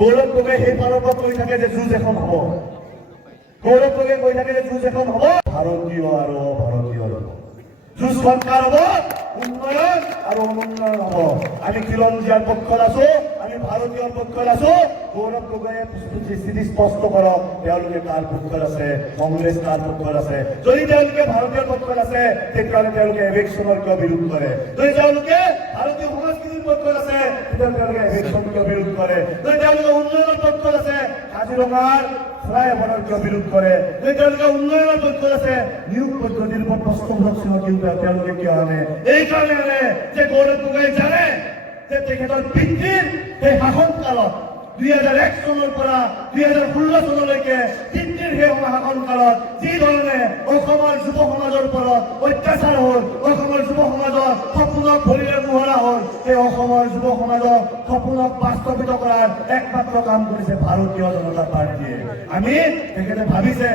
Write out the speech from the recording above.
গৌৰৱ গগৈ সেই ফালৰ পৰা কৈ থাকে যে যুঁজ এখন হ'ব, গৌৰৱ গগৈ কৈ থাকে যে যুঁজ এখন হ'ব, ভাৰতীয় আৰু অভাৰতীয় যুঁজখন কাৰ হ'ব? উন্নয়ন আৰু অনুন্নয়ন হ'ব। আমি খিলঞ্জীয়াৰ পক্ষত আছো, আমি ভাৰতীয়ৰ পক্ষত আছো। গৌৰৱ গগৈয়ে স্থিতি স্পষ্ট কৰক তেওঁলোকে কাৰ পক্ষত আছে, কংগ্ৰেছ কাৰ পক্ষত আছে। যদি তেওঁলোকে ভাৰতীয়ৰ পক্ষত আছে তেতিয়াহ'লে তেওঁলোকে এভিকশ্যনৰ কিয় বিৰোধ কৰে? যদি তেওঁলোকে ভাৰতীয় সংস্কৃতিৰ পক্ষত আছে তেতিয়াহ'লে তেওঁলোকে এভিকশ্যন কিয় বিৰোধ কৰে? যদি তেওঁলোকে উন্নয়নৰ পক্ষত আছে কাজিৰঙাৰ ফ্লাইঅভাৰৰ কিয় বিৰোধ কৰে? যদি তেওঁলোকে উন্নয়নৰ পক্ষত আছে নিয়োগ পদ্ধতিৰ ওপৰত প্ৰশ্নবোধক চিহ্ন তেওঁলোকে কিয় আনে? এইকাৰণে আনে যে গৌৰৱ গগৈ জানে যে তেখেতৰ পিতৃৰ সেই শাসনকালত 2001 চনৰ পৰা 2016 চনলৈকে পিতৃৰ সেই শাসনকালত যি ধৰণে অসমৰ যুৱ সমাজৰ ওপৰত অত্যাচাৰ হ'ল, অসমৰ যুৱ সমাজৰ সপোনক ভৰিৰে মোহৰা হ'ল, সেই অসমৰ যুৱ সমাজক সপোনক বাস্তৱিত কৰাৰ একমাত্ৰ কাম কৰিছে ভাৰতীয় জনতা পাৰ্টীয়ে। আমি তেখেতে ভাবিছে